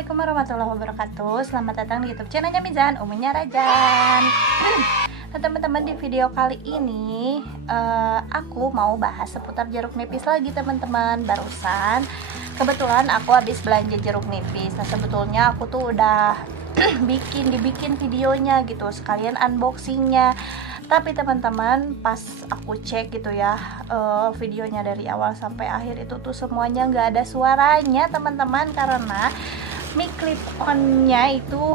Assalamualaikum warahmatullahi wabarakatuh. Selamat datang di YouTube channelnya Mizan, Uminya Rajan. Nah teman-teman, di video kali ini aku mau bahas seputar jeruk nipis lagi teman-teman. Barusan kebetulan aku habis belanja jeruk nipis. Nah sebetulnya aku tuh udah dibikin videonya gitu, sekalian unboxingnya. Tapi teman-teman, pas aku cek gitu ya, videonya dari awal sampai akhir itu tuh semuanya nggak ada suaranya teman-teman, karena mic clip on-nya itu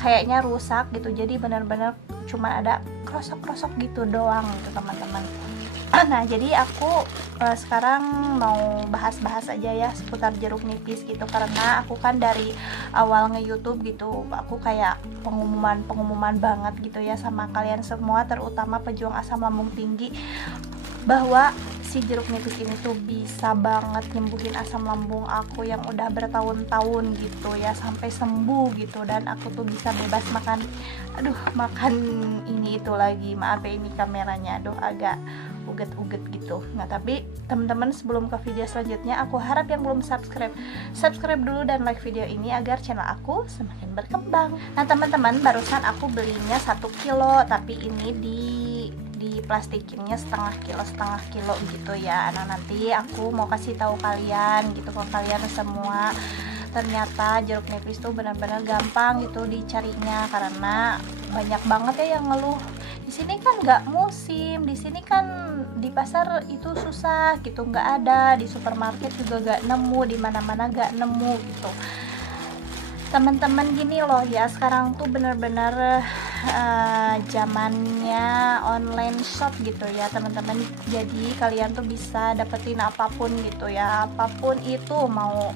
kayaknya rusak gitu. Jadi benar-benar cuma ada krosok-krosok gitu doang gitu teman-teman. Nah jadi aku sekarang mau bahas-bahas aja ya seputar jeruk nipis gitu, karena aku kan dari awal nge-YouTube gitu aku kayak pengumuman banget gitu ya sama kalian semua, terutama pejuang asam lambung tinggi, bahwa si jeruk nipis ini tuh bisa banget nyembuhin asam lambung aku yang udah bertahun-tahun gitu ya, sampai sembuh gitu. Dan aku tuh bisa bebas makan ini itu lagi, maaf ya ini kameranya agak uget-uget gitu. Nah tapi teman-teman, sebelum ke video selanjutnya, aku harap yang belum subscribe dulu dan like video ini agar channel aku semakin berkembang. Nah teman-teman, barusan aku belinya 1 kilo, tapi ini di plastikinnya setengah kilo gitu ya. Nah nanti aku mau kasih tahu kalian gitu, ke kalian semua, ternyata jeruk nipis tuh benar-benar gampang gitu dicarinya, karena banyak banget ya yang ngeluh di sini kan nggak musim, di sini kan di pasar itu susah gitu, nggak ada, di supermarket juga nggak nemu, di mana-mana nggak nemu gitu teman-teman. Gini loh ya, sekarang tuh bener-bener zamannya online shop gitu ya teman-teman. Jadi kalian tuh bisa dapetin apapun gitu ya, apapun itu, mau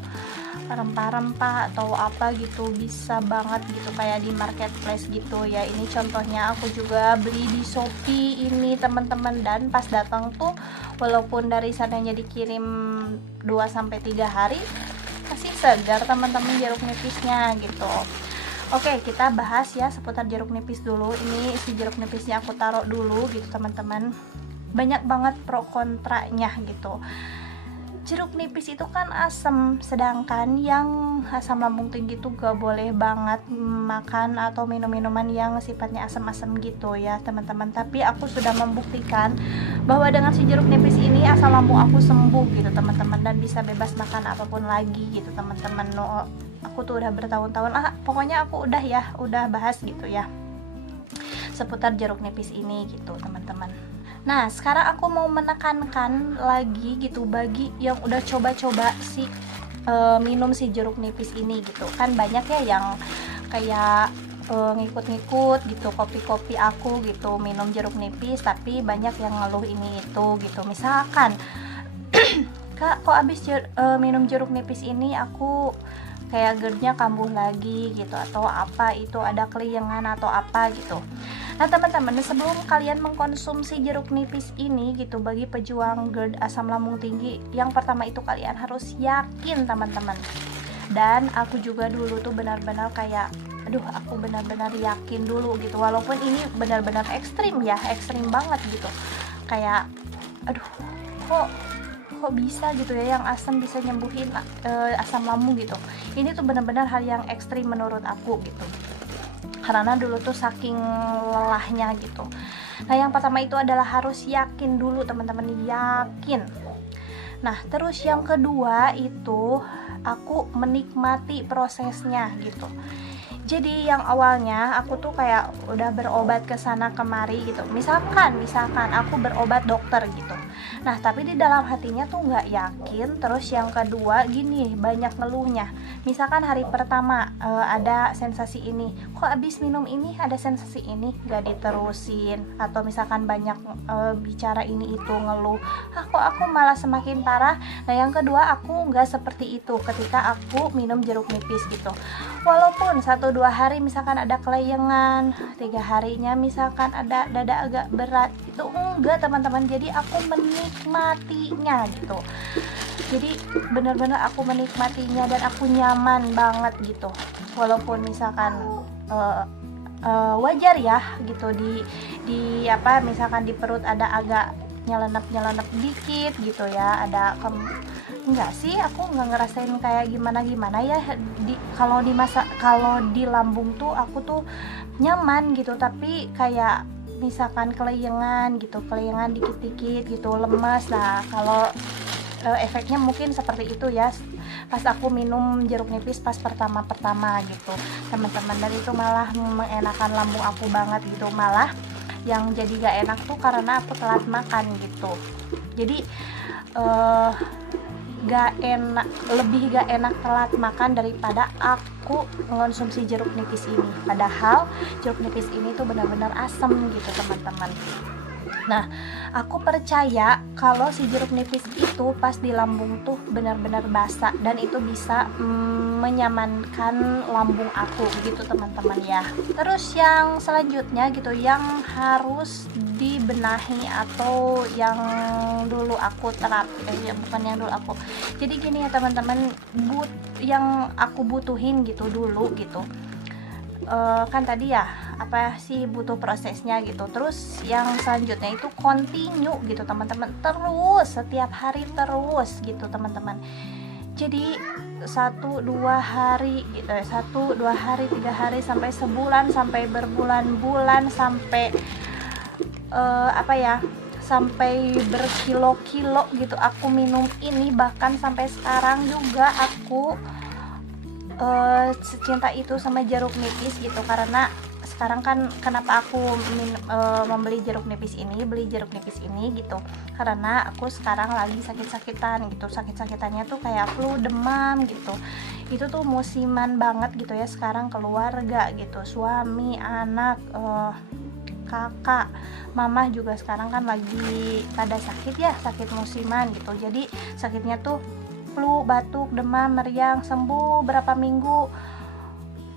rempah-rempah atau apa gitu, bisa banget gitu, kayak di marketplace gitu ya. Ini contohnya aku juga beli di Shopee ini teman-teman, dan pas datang tuh walaupun dari sananya dikirim 2-3 hari masih segar teman-teman jeruk nipisnya gitu. Oke, kita bahas ya seputar jeruk nipis dulu. Ini isi jeruk nipisnya aku taruh dulu gitu teman-teman. Banyak banget pro kontranya gitu. Jeruk nipis itu kan asam, sedangkan yang asam lambung tinggi itu gak boleh banget makan atau minum minuman yang sifatnya asam-asam gitu ya teman-teman. Tapi aku sudah membuktikan bahwa dengan si jeruk nipis ini asam lambung aku sembuh gitu teman-teman, dan bisa bebas makan apapun lagi gitu teman-teman. Aku tuh udah bertahun-tahun, pokoknya aku udah bahas gitu ya seputar jeruk nipis ini gitu teman-teman. Nah sekarang aku mau menekankan lagi gitu bagi yang udah coba-coba minum si jeruk nipis ini gitu. Kan banyak ya yang kayak ngikut-ngikut gitu kopi-kopi aku gitu minum jeruk nipis, tapi banyak yang ngeluh ini itu gitu. Misalkan Kak, kok abis minum jeruk nipis ini aku kayak GERD-nya kambuh lagi gitu, atau apa itu ada keliengan atau apa gitu. Nah teman-teman, sebelum kalian mengkonsumsi jeruk nipis ini gitu, bagi pejuang GERD asam lambung tinggi, yang pertama itu kalian harus yakin teman-teman. Dan aku juga dulu tuh benar-benar kayak aku benar-benar yakin dulu gitu, walaupun ini benar-benar ekstrim banget gitu, kayak kok bisa gitu ya yang asam bisa nyembuhin asam lambung gitu. Ini tuh benar-benar hal yang ekstrim menurut aku gitu, karena dulu tuh saking lelahnya gitu. Nah yang pertama itu adalah harus yakin dulu teman-teman, yakin. Nah terus yang kedua itu aku menikmati prosesnya gitu. Jadi yang awalnya aku tuh kayak udah berobat ke sana kemari gitu. Misalkan aku berobat dokter gitu. Nah, tapi di dalam hatinya tuh nggak yakin. Terus yang kedua gini, banyak ngeluhnya. Misalkan hari pertama ada sensasi ini, kok abis minum ini ada sensasi ini, nggak diterusin. Atau misalkan banyak bicara ini itu, ngeluh, kok aku malah semakin parah. Nah, yang kedua aku nggak seperti itu ketika aku minum jeruk nipis gitu. Walaupun 1-2 hari misalkan ada kelayangan, 3 harinya misalkan ada dada agak berat, itu enggak teman-teman. Jadi aku menikmatinya gitu. Jadi benar-benar aku menikmatinya dan aku nyaman banget gitu. Walaupun misalkan wajar ya gitu, di misalkan di perut ada agak nyelenap dikit gitu ya, ada enggak sih, aku nggak ngerasain kayak gimana ya kalau di lambung tuh aku tuh nyaman gitu, tapi kayak misalkan kelayangan dikit-dikit gitu, lemes. Nah kalau efeknya mungkin seperti itu ya pas aku minum jeruk nipis pas pertama gitu teman-teman, dan itu malah mengenakan lambung aku banget gitu. Malah yang jadi gak enak tuh karena aku telat makan gitu, jadi lebih gak enak telat makan daripada aku mengonsumsi jeruk nipis ini, padahal jeruk nipis ini tuh benar-benar asam gitu teman-teman. Nah, aku percaya kalau si jeruk nipis itu pas di lambung tuh benar-benar basah, dan itu bisa menyamankan lambung aku gitu teman-teman ya. Terus yang selanjutnya gitu, yang harus dibenahi atau yang dulu aku bukan yang dulu aku. Jadi gini ya teman-teman, yang aku butuhin gitu dulu gitu. Kan tadi ya apa sih butuh prosesnya gitu. Terus yang selanjutnya itu continue gitu teman-teman, terus setiap hari terus gitu teman-teman. Jadi 1-2 hari gitu, 1-2 hari 3 hari sampai sebulan, sampai berbulan-bulan, sampai sampai berkilo-kilo gitu aku minum ini. Bahkan sampai sekarang juga aku secinta itu sama jeruk nipis gitu, karena sekarang kan kenapa aku beli jeruk nipis ini gitu, karena aku sekarang lagi sakit-sakitan gitu. Sakit-sakitannya tuh kayak flu, demam gitu. Itu tuh musiman banget gitu ya sekarang, keluarga gitu, suami, anak, kakak, mama juga sekarang kan lagi pada sakit musiman gitu. Jadi sakitnya tuh flu, batuk, demam, meriang, sembuh berapa minggu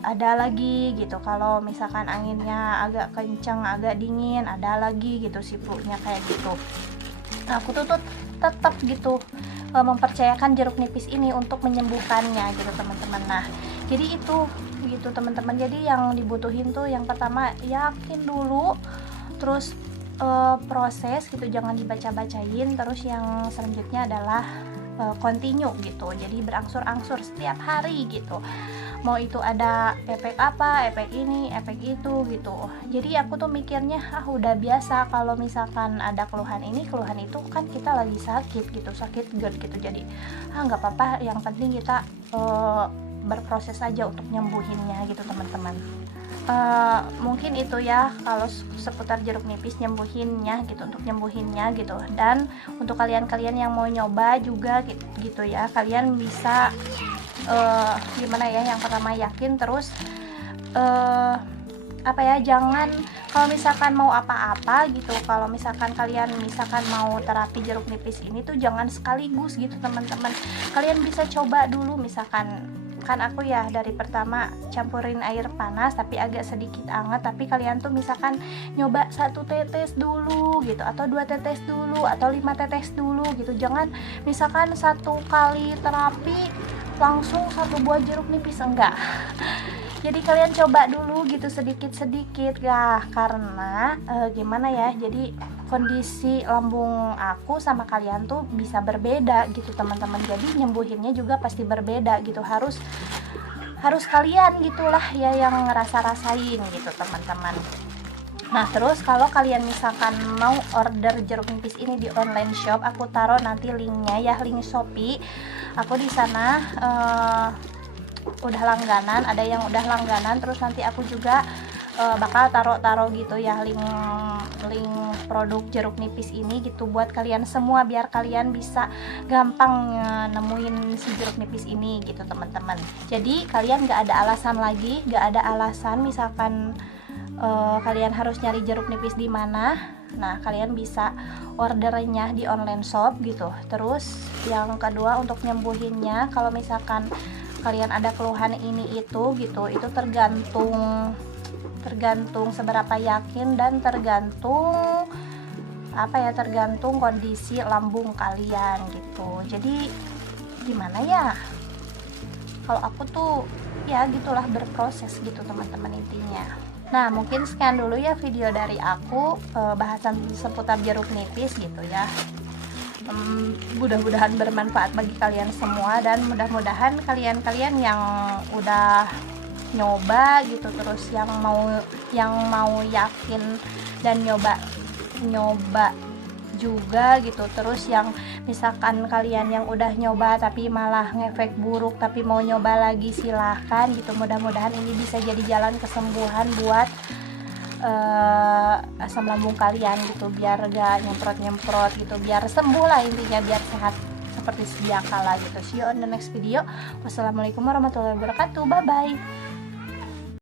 ada lagi gitu. Kalau misalkan anginnya agak kenceng, agak dingin, ada lagi gitu si flu-nya kayak gitu. Nah, aku tuh tetap gitu mempercayakan jeruk nipis ini untuk menyembuhkannya gitu teman-teman. Nah, jadi itu gitu teman-teman. Jadi yang dibutuhin tuh yang pertama yakin dulu, terus proses gitu, jangan dibaca-bacain. Terus yang selanjutnya adalah continue gitu, jadi berangsur-angsur setiap hari gitu. Mau itu ada efek apa, efek ini, efek itu gitu. Jadi aku tuh mikirnya udah biasa kalau misalkan ada keluhan ini, keluhan itu, kan kita lagi sakit gitu, sakit GERD gitu. Jadi nggak apa-apa, yang penting kita berproses aja untuk nyembuhinnya gitu teman-teman. Mungkin itu ya kalau seputar jeruk nipis nyembuhinnya gitu. Dan untuk kalian-kalian yang mau nyoba juga gitu ya, kalian bisa gimana ya, yang pertama yakin, terus jangan, kalau misalkan mau apa-apa gitu, kalau misalkan kalian mau terapi jeruk nipis ini tuh jangan sekaligus gitu teman-teman. Kalian bisa coba dulu, misalkan kan aku ya dari pertama campurin air panas tapi agak sedikit hangat, tapi kalian tuh misalkan nyoba 1 tetes dulu gitu, atau 2 tetes dulu, atau 5 tetes dulu gitu. Jangan misalkan 1 kali terapi langsung 1 buah jeruk nipis, enggak. Jadi kalian coba dulu gitu sedikit-sedikit ya, karena gimana ya, jadi kondisi lambung aku sama kalian tuh bisa berbeda gitu teman-teman. Jadi nyembuhinnya juga pasti berbeda gitu, harus kalian gitulah ya yang ngerasa-rasain gitu teman-teman. Nah, terus kalau kalian misalkan mau order jeruk nipis ini di online shop, aku taruh nanti linknya ya, link Shopee. Aku di sana udah langganan, ada yang udah langganan. Terus nanti aku juga bakal taruh gitu ya link produk jeruk nipis ini gitu buat kalian semua, biar kalian bisa gampang nemuin si jeruk nipis ini gitu teman-teman. Jadi kalian gak ada alasan misalkan kalian harus nyari jeruk nipis di mana. Nah, kalian bisa ordernya di online shop gitu. Terus yang kedua, untuk nyembuhinnya, kalau misalkan kalian ada keluhan ini itu gitu, itu tergantung seberapa yakin dan tergantung kondisi lambung kalian gitu. Jadi gimana ya, kalau aku tuh ya gitulah, berproses gitu teman-teman intinya. Nah, mungkin sekian dulu ya video dari aku, bahasan seputar jeruk nipis gitu ya. Mudah-mudahan bermanfaat bagi kalian semua, dan mudah-mudahan kalian-kalian yang udah nyoba gitu, terus yang mau yakin dan nyoba juga gitu, terus yang misalkan kalian yang udah nyoba tapi malah ngefek buruk tapi mau nyoba lagi, silahkan gitu. Mudah-mudahan ini bisa jadi jalan kesembuhan buat asam lambung kalian gitu, biar gak nyemprot gitu, biar sembuh lah intinya, biar sehat seperti sedia kala gitu. See you on the next video. Wassalamualaikum warahmatullahi wabarakatuh. Bye bye.